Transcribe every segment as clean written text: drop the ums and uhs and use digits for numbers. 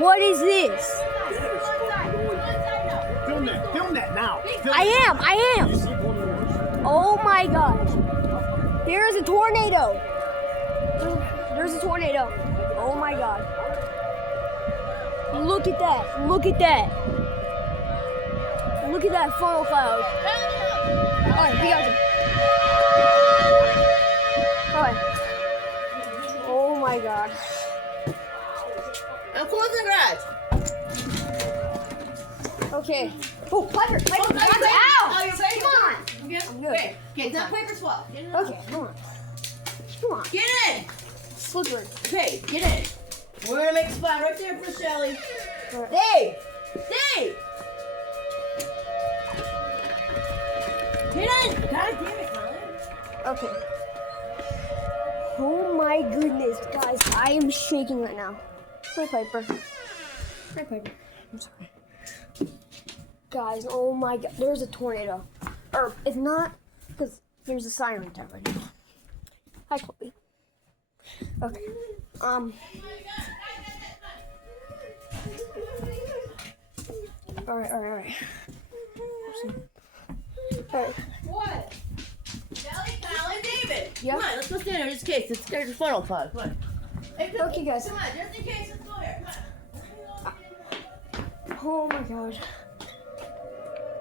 What is this? Film that now. I am. Oh my gosh. There's a tornado. There's a tornado. Oh my god. Look at that. Look at that. Look at that funnel cloud. Alright, we got you. Alright. Oh my god. I'm closing the garage. Okay. Oh, Piper! Oh, Ow! Oh, you're ready? Come on! I'm good. I'm good. Okay, it's not paper swap. Get in. Okay, come on. Come on. Get in. Slippery. Okay, get in. We're gonna make a spot right there for Shelly. Alright. Dave! Dave! Get in! God damn it, Colin. Okay. Oh my goodness, guys. I am shaking right now. Hi, Piper. Hi, Piper. I'm sorry. Guys, oh my god. There's a tornado. Or, if not, because there's a siren tower right now. Hi, Chloe. Okay. Alright. Alright. What? Shelly, Colin, David. Yeah? Come on, let's go stand there just in case. It's there's a funnel cloud. Come on. Hey, Okay, guys. Come on, just in case. Let's go here. Come on. Oh my god.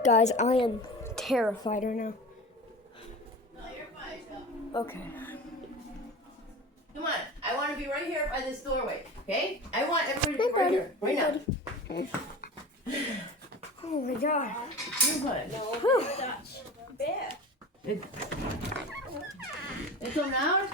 Guys, I am terrified right now. No, you're fine, Shelly. Okay. Come on. I want to be right here by this doorway. Okay? I want everybody to Hey, be right buddy. here. Right now. Oh my god. You're fine. Whew. It's come down?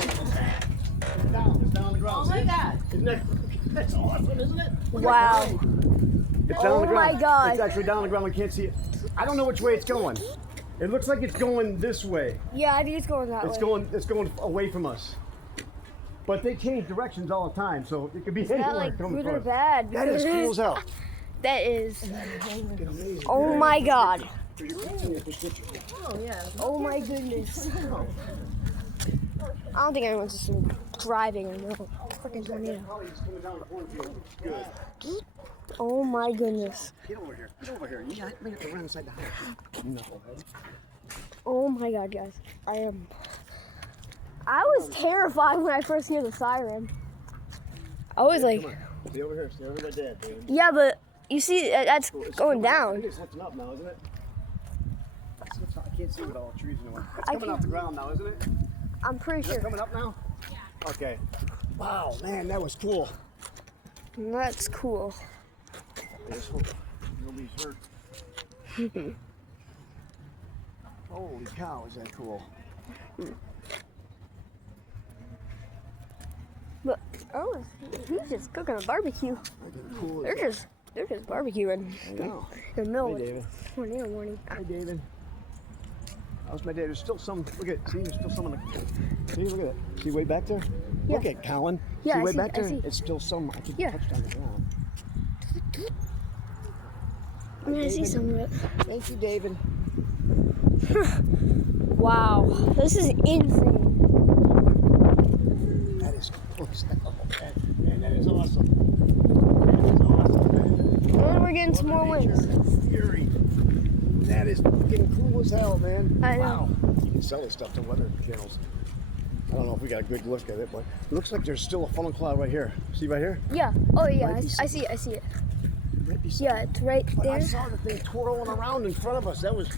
It's down on the ground. Oh my god. Isn't that, that's awesome, isn't it? Wow. It's down Oh on the ground. my God. It's actually down on the ground. We can't see it. I don't know which way it's going. It looks like it's going this way. Yeah, I think it's going that way. It's going away from us. But they change directions all the time, so it could be Is that anywhere like coming good or from us. bad? That is cool as hell. That is. Amazing. Oh my god. Oh yeah. Oh my goodness. I don't think anyone's just driving or no. Freaking tornado. Good. Oh my goodness. Get over here. Get over here. You might have to run inside the house. No. Oh my god, guys. I was terrified when I first hear the siren. I was like, Come on. Stay over here. Stay over by Dad, David. yeah, but you see, that's going I down. think it's lifting up now, isn't it? I can't see with all the trees in the way. It's I coming off can't- the ground now, isn't it? I'm pretty Is it sure. coming up now? Yeah. Okay. Wow, man, that was cool. That's cool. I just hope nobody's hurt. Holy cow, is that cool? But oh, he's just cooking a barbecue. Look at cool. They're just barbecuing I know. in the middle Hey, of David. tornado warning. Hi, David. How's my day? There's still some. Look at. See, there's still some on the. See, look at it. See way back there? Yeah. Look at Colin. Yeah, see I way see, back I there? see. It's still some. I think Yeah. touched on the ground. I mean, I see David. some of it. Thank you, David. Wow, this is insane. That is cool. Man, that is awesome. That is awesome, man. And we're getting some more Mother winds. Nature, Fury. That is fucking cool as hell, man. I know. Wow. You can sell this stuff to weather channels. I don't know if we got a good look at it, but it looks like there's still a funnel cloud right here. See right here? Yeah. Oh yeah, Might be I see it. I see it. Might be Yeah, it's right But I there. saw the thing twirling around in front of us. That was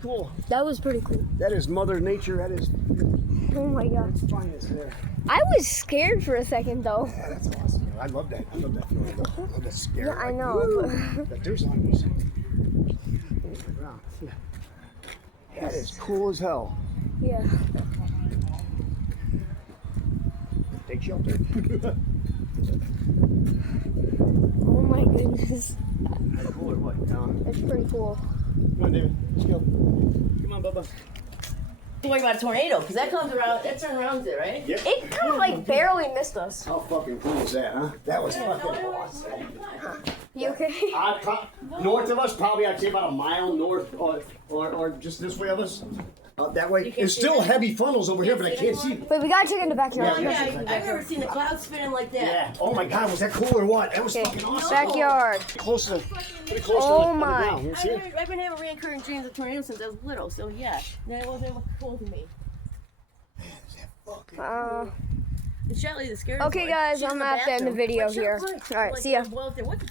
cool. That was pretty cool. That is Mother Nature. That is Oh my god. its finest there. I was scared for a second though. Yeah, that's awesome. I love that. I love that feeling. I love that scare. Yeah, I Like, know, woo, that there's onions. Yeah. That is cool as hell. Yeah. Take shelter. Oh my goodness. Cool or what, Tom? That's pretty cool. Come on, David. Let's go. Come on, Bubba. Don't worry about a tornado, because that comes around, that turns around there, right? Yep. It kind of like barely missed us. How fucking cool is that, huh? That was fucking awesome. You okay? North of us, probably I'd say about a mile north, or just this way of us. That way. can There's see still that? heavy funnels over here, but I can't see them. Wait, we gotta check in the backyard. Oh, yeah, I've never seen the clouds spinning like that. Yeah. Oh my God, was that cool or what? That was Okay, fucking awesome. backyard. Close to, pretty close Oh to the my. ground. You see it? I've been having recurring dreams of tornadoes since I was little, so yeah, that wasn't cool to me. And Shelly, the scared Okay, one, guys, she's in I'm the at the end of the bathroom. video Like, here. shut up, All right, like, see ya. well, if there was a